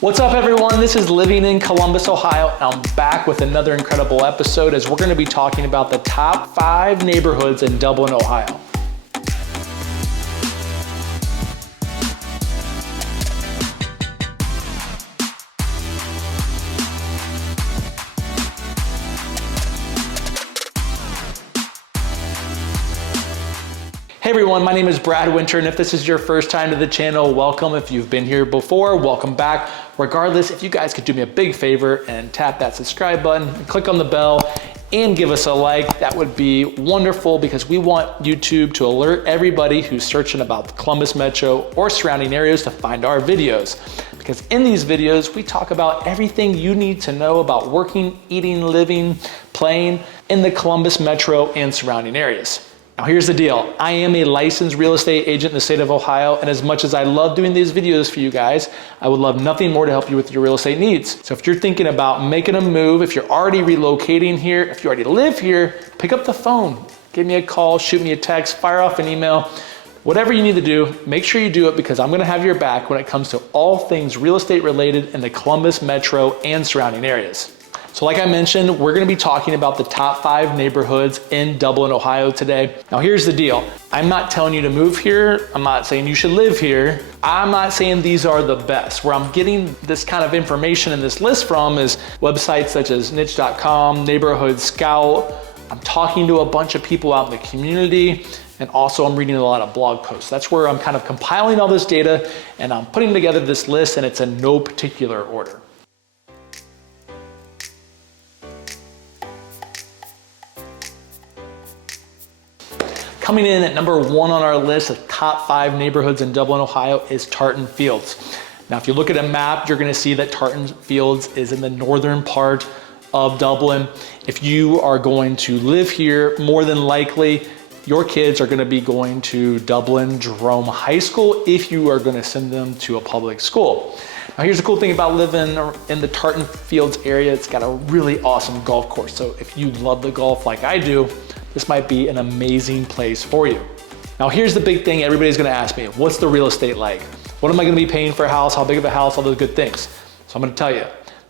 What's up everyone? This is Living in Columbus, Ohio. I'm back with another incredible episode as we're going to be talking about the top 5 neighborhoods in Dublin, Ohio. Hey everyone, my name is Brad Winter, and if this is your first time to the channel, welcome. If you've been here before, welcome back. Regardless, if you guys could do me a big favor and tap that subscribe button, and click on the bell, and give us a like, that would be wonderful because we want YouTube to alert everybody who's searching about the Columbus Metro or surrounding areas to find our videos. Because in these videos, we talk about everything you need to know about working, eating, living, playing in the Columbus Metro and surrounding areas. Now here's the deal. I am a licensed real estate agent in the state of Ohio, and as much as I love doing these videos for you guys, I would love nothing more to help you with your real estate needs. So if you're thinking about making a move, if you're already relocating here, if you already live here, pick up the phone, give me a call, shoot me a text, fire off an email, whatever you need to do, make sure you do it because I'm gonna have your back when it comes to all things real estate related in the Columbus Metro and surrounding areas. So like I mentioned, we're gonna be talking about the top 5 neighborhoods in Dublin, Ohio today. Now here's the deal. I'm not telling you to move here. I'm not saying you should live here. I'm not saying these are the best. Where I'm getting this kind of information in this list from is websites such as niche.com, Neighborhood Scout. I'm talking to a bunch of people out in the community, and also I'm reading a lot of blog posts. That's where I'm kind of compiling all this data and I'm putting together this list, and it's in no particular order. Coming in at number 1 on our list of top 5 neighborhoods in Dublin, Ohio is Tartan Fields. Now, if you look at a map, you're gonna see that Tartan Fields is in the northern part of Dublin. If you are going to live here, more than likely, your kids are gonna be going to Dublin Jerome High School if you are gonna send them to a public school. Now, here's the cool thing about living in the Tartan Fields area. It's got a really awesome golf course. So if you love the golf like I do, this might be an amazing place for you. Now here's the big thing everybody's gonna ask me, what's the real estate like? What am I gonna be paying for a house? How big of a house? All those good things. So I'm gonna tell you,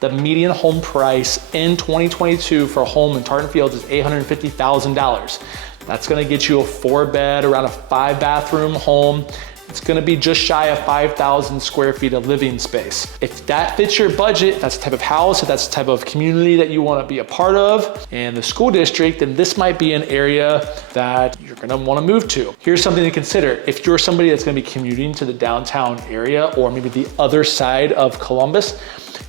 the median home price in 2022 for a home in Tartan Fields is $850,000. That's gonna get you a 4-bed, around a 5-bathroom home. It's gonna be just shy of 5,000 square feet of living space. If that fits your budget, if that's the type of house, if that's the type of community that you wanna be a part of, and the school district, then this might be an area that you're gonna wanna move to. Here's something to consider. If you're somebody that's gonna be commuting to the downtown area or maybe the other side of Columbus,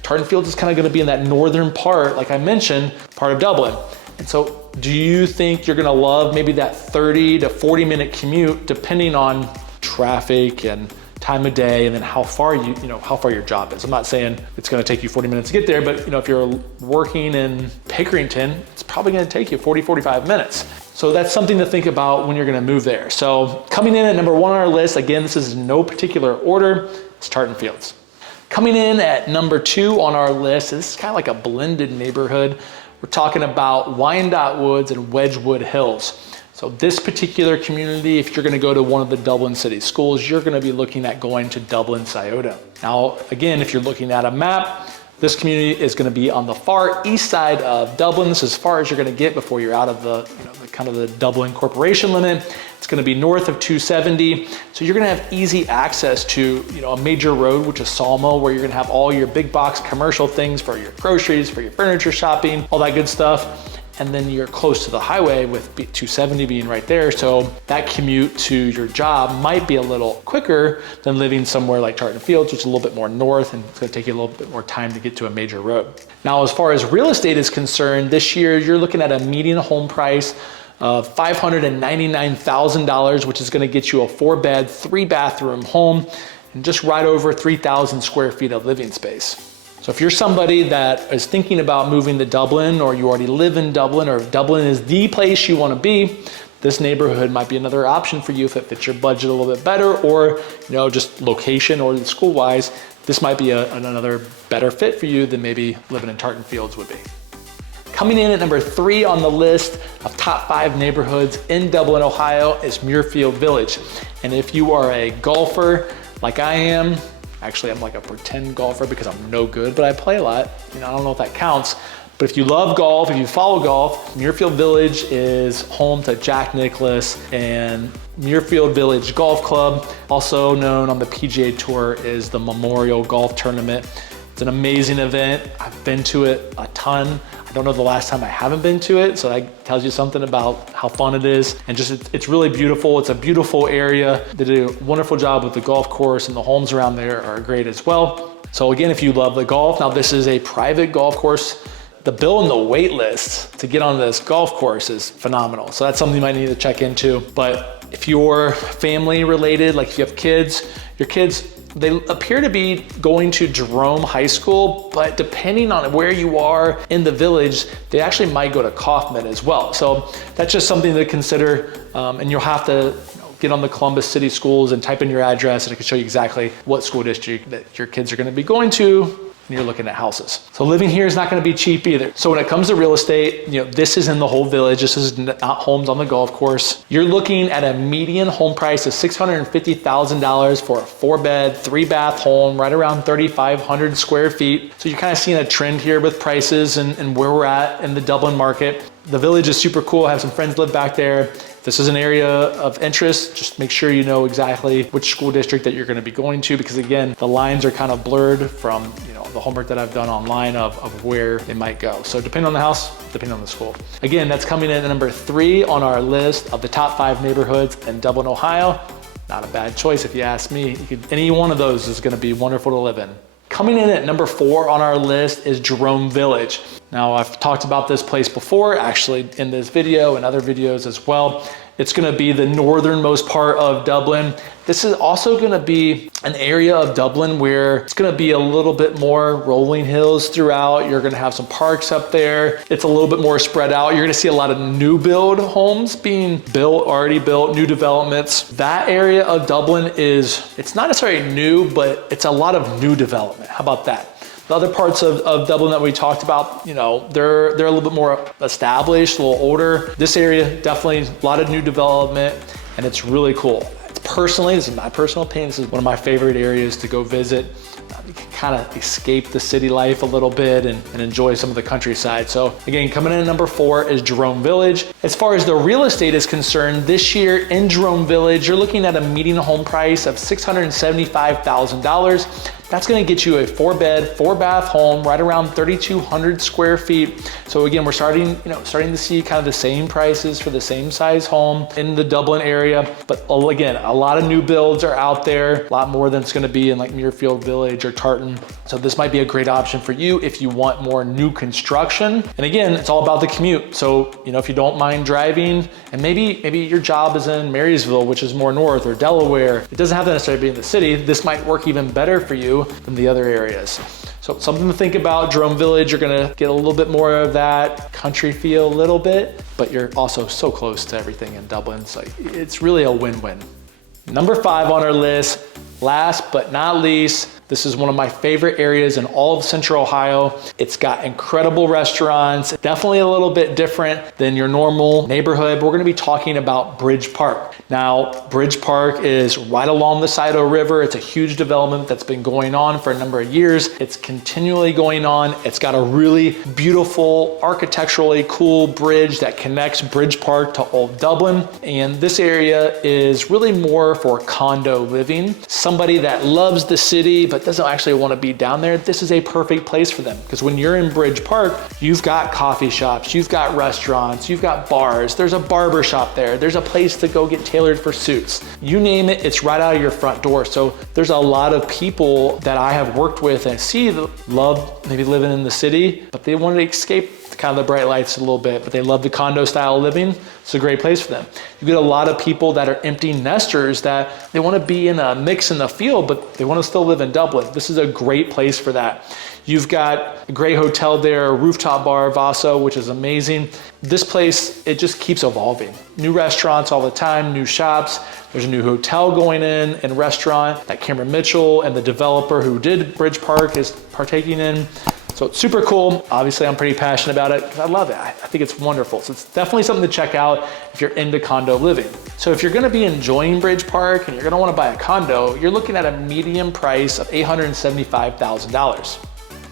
Tartan Fields is kind of gonna be in that northern part, like I mentioned, part of Dublin. And so do you think you're gonna love maybe that 30 to 40 minute commute depending on traffic and time of day, and then how far how far your job is? I'm not saying it's going to take you 40 minutes to get there, but if you're working in Pickerington, it's probably going to take you 40-45 minutes. So that's something to think about when you're going to move there. So coming in at number 1 on our list, again, this is no particular order, it's Tartan Fields. Coming in at number 2 on our list, this is kind of like a blended neighborhood. We're talking about Wyandotte Woods and Wedgewood Hills. So this particular community, if you're gonna go to one of the Dublin city schools, you're gonna be looking at going to Dublin Scioto. Now, again, if you're looking at a map, this community is gonna be on the far east side of Dublin. This is as far as you're gonna get before you're out of the kind of the Dublin corporation limit. It's gonna be north of 270. So you're gonna have easy access to a major road, which is Salmo, where you're gonna have all your big box commercial things for your groceries, for your furniture shopping, all that good stuff. And then you're close to the highway with 270 being right there. So that commute to your job might be a little quicker than living somewhere like Tartan Fields, which is a little bit more north, and it's gonna take you a little bit more time to get to a major road. Now, as far as real estate is concerned, this year you're looking at a median home price of $599,000, which is gonna get you a 4-bed, 3-bathroom home and just right over 3,000 square feet of living space. So if you're somebody that is thinking about moving to Dublin, or you already live in Dublin, or if Dublin is the place you want to be, this neighborhood might be another option for you if it fits your budget a little bit better, or just location or school-wise, this might be another better fit for you than maybe living in Tartan Fields would be. Coming in at number 3 on the list of top 5 neighborhoods in Dublin, Ohio is Muirfield Village. And if you are a golfer like I am, Actually, I'm like a pretend golfer because I'm no good, but I play a lot. You know, I don't know if that counts. But if you love golf, if you follow golf, Muirfield Village is home to Jack Nicklaus and Muirfield Village Golf Club, also known on the PGA Tour is the Memorial Golf Tournament. It's an amazing event. I've been to it a ton. I don't know the last time I haven't been to it, so that tells you something about how fun it is. And just, it's really beautiful. It's a beautiful area. They did a wonderful job with the golf course, and the homes around there are great as well. So again, if you love the golf, now this is a private golf course. The bill and the wait list to get on this golf course is phenomenal. So that's something you might need to check into. But if you're family related, like if you have kids, your kids, they appear to be going to Jerome High School, but depending on where you are in the village, they actually might go to Kaufman as well. So that's just something to consider. And you'll have to get on the Columbus City Schools and type in your address, and it can show you exactly what school district that your kids are gonna be going to. And you're looking at houses. So living here is not going to be cheap either. So when it comes to real estate, you know, this is in the whole village. This is not homes on the golf course. You're looking at a median home price of $650,000 for a 4-bed, 3-bath home, right around 3,500 square feet. So you're kind of seeing a trend here with prices and where we're at in the Dublin market. The village is super cool. I have some friends live back there. If this is an area of interest, just make sure you know exactly which school district that you're going to be going to, because again, the lines are kind of blurred from, you know, the homework that I've done online of where they might go. So depending on the house, depending on the school. Again, that's coming in at number 3 on our list of the top 5 neighborhoods in Dublin, Ohio. Not a bad choice if you ask me. Any one of those is going to be wonderful to live in. Coming in at number 4 on our list is Jerome Village. Now, I've talked about this place before, actually in this video and other videos as well. It's gonna be the northernmost part of Dublin. This is also gonna be an area of Dublin where it's gonna be a little bit more rolling hills throughout. You're gonna have some parks up there. It's a little bit more spread out. You're gonna see a lot of new build homes being built, already built, new developments. That area of Dublin it's not necessarily new, but it's a lot of new development. How about that? The other parts of Dublin that we talked about, you know, they're a little bit more established, a little older. This area, definitely a lot of new development, and it's really cool. Personally, this is my personal opinion, this is one of my favorite areas to go visit. You can kind of escape the city life a little bit and enjoy some of the countryside. So again, coming in at number 4 is Jerome Village. As far as the real estate is concerned, this year in Jerome Village, you're looking at a median home price of $675,000. That's gonna get you a 4-bed, 4-bath home right around 3,200 square feet. So again, we're starting to see kind of the same prices for the same size home in the Dublin area. But again, a lot of new builds are out there, a lot more than it's gonna be in like Muirfield Village or Tartan. So this might be a great option for you if you want more new construction. And again, it's all about the commute. So, you know, if you don't mind driving, and maybe your job is in Marysville, which is more north, or Delaware, it doesn't have to necessarily be in the city. This might work even better for you than the other areas. So something to think about. Jerome Village, you're gonna get a little bit more of that country feel a little bit, but you're also so close to everything in Dublin. So it's really a win-win. Number 5 on our list, last but not least, this is one of my favorite areas in all of Central Ohio. It's got incredible restaurants, definitely a little bit different than your normal neighborhood. We're gonna be talking about Bridge Park. Now, Bridge Park is right along the Saito River. It's a huge development that's been going on for a number of years. It's continually going on. It's got a really beautiful, architecturally cool bridge that connects Bridge Park to Old Dublin. And this area is really more for condo living. Somebody that loves the city, but doesn't actually want to be down there, this is a perfect place for them. Because when you're in Bridge Park, you've got coffee shops, you've got restaurants, you've got bars, there's a barber shop there, there's a place to go get tailored for suits. You name it, it's right out of your front door. So there's a lot of people that I have worked with and see that love maybe living in the city, but they want to escape kind of the bright lights a little bit, but they love the condo style living. It's a great place for them. You get a lot of people that are empty nesters that they want to be in a mix in the field, but they want to still live in Dublin. This is a great place for that. You've got a great hotel there, a rooftop bar, Vaso, which is amazing. This place, it just keeps evolving. New restaurants all the time, new shops. There's a new hotel going in and restaurant that Cameron Mitchell and the developer who did Bridge Park is partaking in. So So it's super cool. Obviously, I'm pretty passionate about it because I love it. I think it's wonderful. So it's definitely something to check out if you're into condo living. So if you're gonna be enjoying Bridge Park and you're gonna wanna buy a condo, you're looking at a median price of $875,000.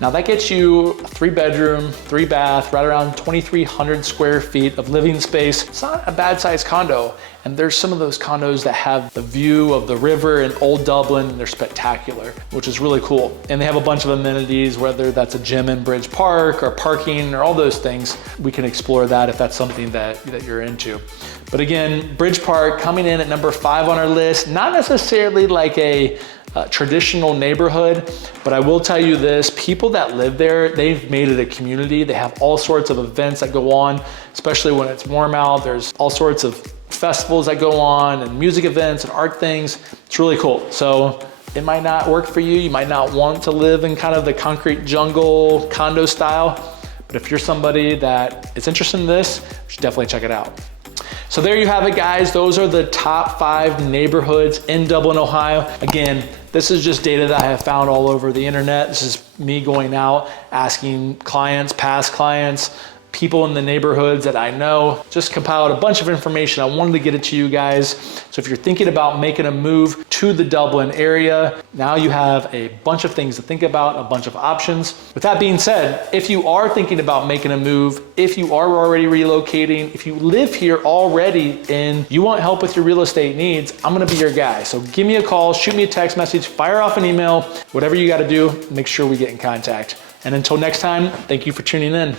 Now that gets you a 3-bedroom, 3-bath, right around 2,300 square feet of living space. It's not a bad sized condo. And there's some of those condos that have the view of the river in Old Dublin, and they're spectacular, which is really cool. And they have a bunch of amenities, whether that's a gym in Bridge Park or parking or all those things. We can explore that if that's something that you're into. But again, Bridge Park coming in at number 5 on our list, not necessarily like a traditional neighborhood, but I will tell you this, people that live there, they've made it a community. They have all sorts of events that go on, especially when it's warm out. There's all sorts of festivals that go on and music events and art things. It's really cool. So it might not work for you. You might not want to live in kind of the concrete jungle condo style, but if you're somebody that is interested in this, you should definitely check it out. So there you have it, guys. Those are the top 5 neighborhoods in Dublin, Ohio. Again, this is just data that I have found all over the internet. This is me going out, asking clients, past clients, people in the neighborhoods that I know, just compiled a bunch of information. I wanted to get it to you guys. So if you're thinking about making a move to the Dublin area, now you have a bunch of things to think about, a bunch of options. With that being said, if you are thinking about making a move, if you are already relocating, if you live here already and you want help with your real estate needs, I'm gonna be your guy. So give me a call, shoot me a text message, fire off an email, whatever you gotta do, make sure we get in contact. And until next time, thank you for tuning in.